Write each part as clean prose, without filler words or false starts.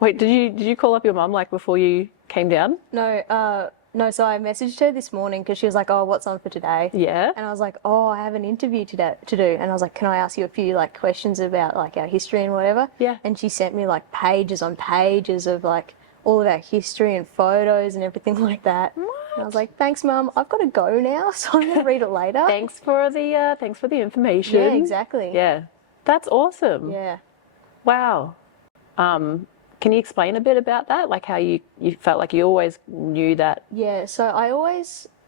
Wait, did you call up your mum like before you came down? No, so I messaged her this morning because she was like, "Oh, what's on for today?" Yeah. And I was like, "Oh, I have an interview today to do." And I was like, "Can I ask you a few like questions about like our history and whatever?" Yeah. And she sent me like pages on pages of like all of our history and photos and everything like that. What? And I was like, "Thanks, Mum. I've got to go now, so I'm gonna read it later." Thanks for the information. Yeah, exactly. Yeah. That's awesome. Yeah. Wow. Can you explain a bit about that? Like how you felt like you always knew that? Yeah, so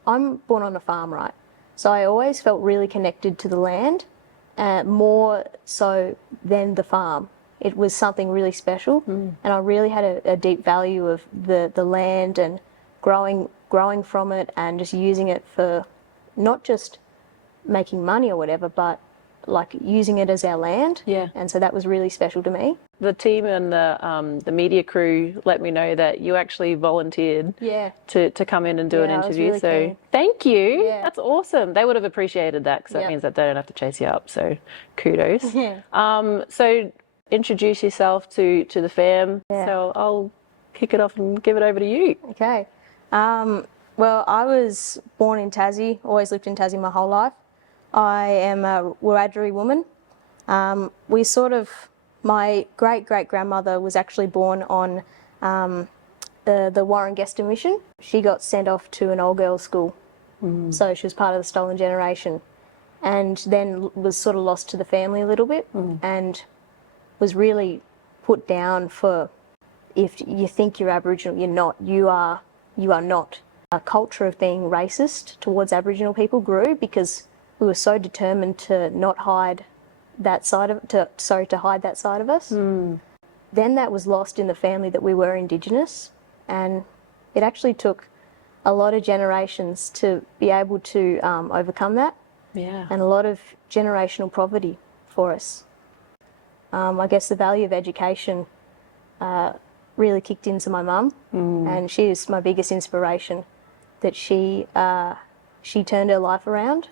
I'm born on a farm, right? So I always felt really connected to the land, more so than the farm. It was something really special, and I really had a deep value of the land and growing from it and just using it for not just making money or whatever, but like using it as our land. Yeah. And so that was really special to me. The team and the media crew let me know that you actually volunteered to come in and do an I was interview. really So keen. thank you. Yeah. That's awesome. They would have appreciated that because that Yep. means that they don't have to chase you up. So kudos. Yeah. So introduce yourself to the fam. Yeah. So I'll kick it off and give it over to you. Okay. Well, I was born in Tassie, always lived in Tassie my whole life. I am a Wiradjuri woman. My great-great-grandmother was actually born on the Warringesta mission. She got sent off to an old girls' school, so she was part of the stolen generation, and then was sort of lost to the family a little bit, and was really put down for, if you think you're Aboriginal, you're not. You are not. A culture of being racist towards Aboriginal people grew because we were so determined to not hide that side of to hide that side of us. Then that was lost in the family that we were Indigenous, and it actually took a lot of generations to be able to overcome that. Yeah. And a lot of generational poverty for us. I guess the value of education really kicked into my mum, and she is my biggest inspiration. That she turned her life around,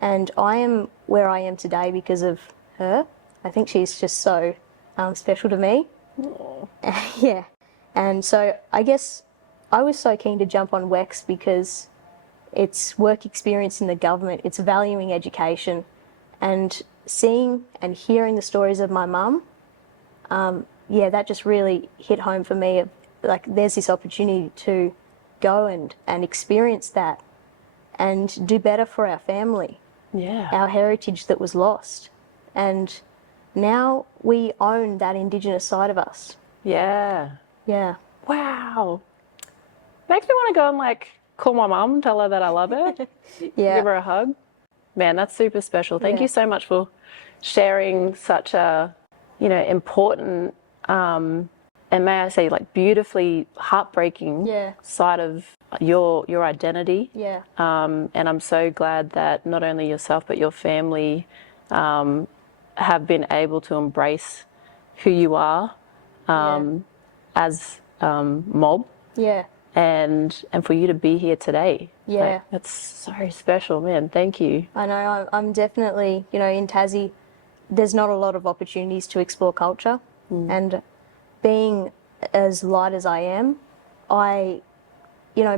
and I am where I am today because of her. I think she's just so special to me. Yeah, and so I guess I was so keen to jump on WEX because it's work experience in the government, it's valuing education, and seeing and hearing the stories of my mum. That just really hit home for me. Like, there's this opportunity to go and experience that and do better for our family, our heritage that was lost. And now we own that Indigenous side of us. Yeah. Yeah. Wow. Makes me want to go and like call my mum, tell her that I love her, Yeah. give her a hug. Man, that's super special. Thank you so much for sharing such a, important, and may I say, like, beautifully heartbreaking side of your identity. Yeah. And I'm so glad that not only yourself but your family have been able to embrace who you are as mob. Yeah. And for you to be here today. Yeah. Like, that's so special, man. Thank you. I know. I'm definitely, in Tassie, there's not a lot of opportunities to explore culture. And being as light as I am,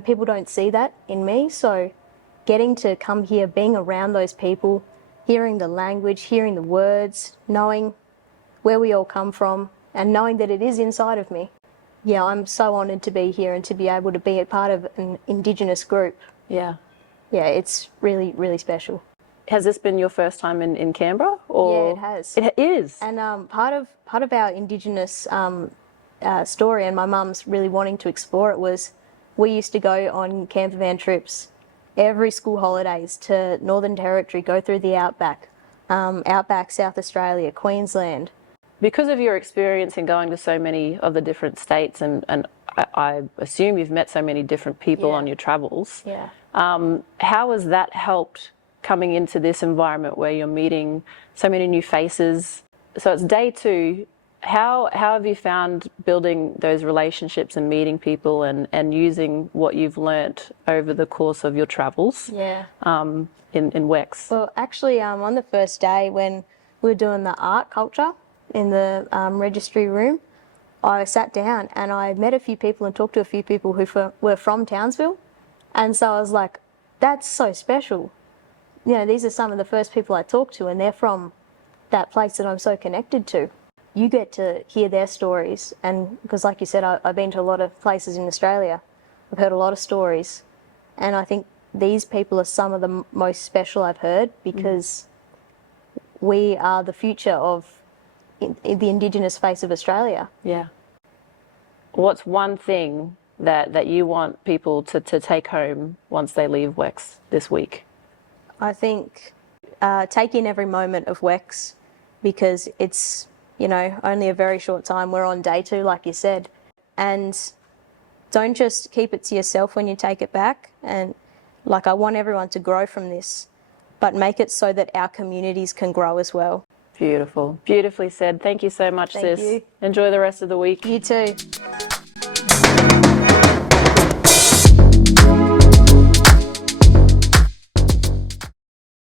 people don't see that in me. So getting to come here, being around those people, hearing the language, hearing the words, knowing where we all come from, and knowing that it is inside of me. Yeah, I'm so honoured to be here and to be able to be a part of an Indigenous group. Yeah. Yeah, it's really, really special. Has this been your first time in Canberra? Or? Yeah, it has. It is. And part of our Indigenous story, and my mum's really wanting to explore it, was we used to go on camper van trips every school holidays to Northern Territory, go through the outback, South Australia, Queensland. Because of your experience in going to so many of the different states, and I assume you've met so many different people on your travels, how has that helped coming into this environment where you're meeting so many new faces? So it's day 2. How have you found building those relationships and meeting people and using what you've learnt over the course of your travels in WEX? Well, actually, on the first day when we were doing the art culture in the registry room, I sat down and I met a few people and talked to a few people who were from Townsville. And so I was like, that's so special. You know, these are some of the first people I talked to, and they're from that place that I'm so connected to. You get to hear their stories, and because like you said, I've been to a lot of places in Australia. I've heard a lot of stories, and I think these people are some of the most special I've heard, because we are the future of the Indigenous face of Australia. Yeah. What's one thing that you want people to take home once they leave WEX this week? I think take in every moment of WEX, because it's, you know, only a very short time. We're on day 2, like you said. And don't just keep it to yourself when you take it back. And like, I want everyone to grow from this, but make it so that our communities can grow as well. Beautiful. Beautifully said. Thank you so much, sis. Thank you. Enjoy the rest of the week. You too.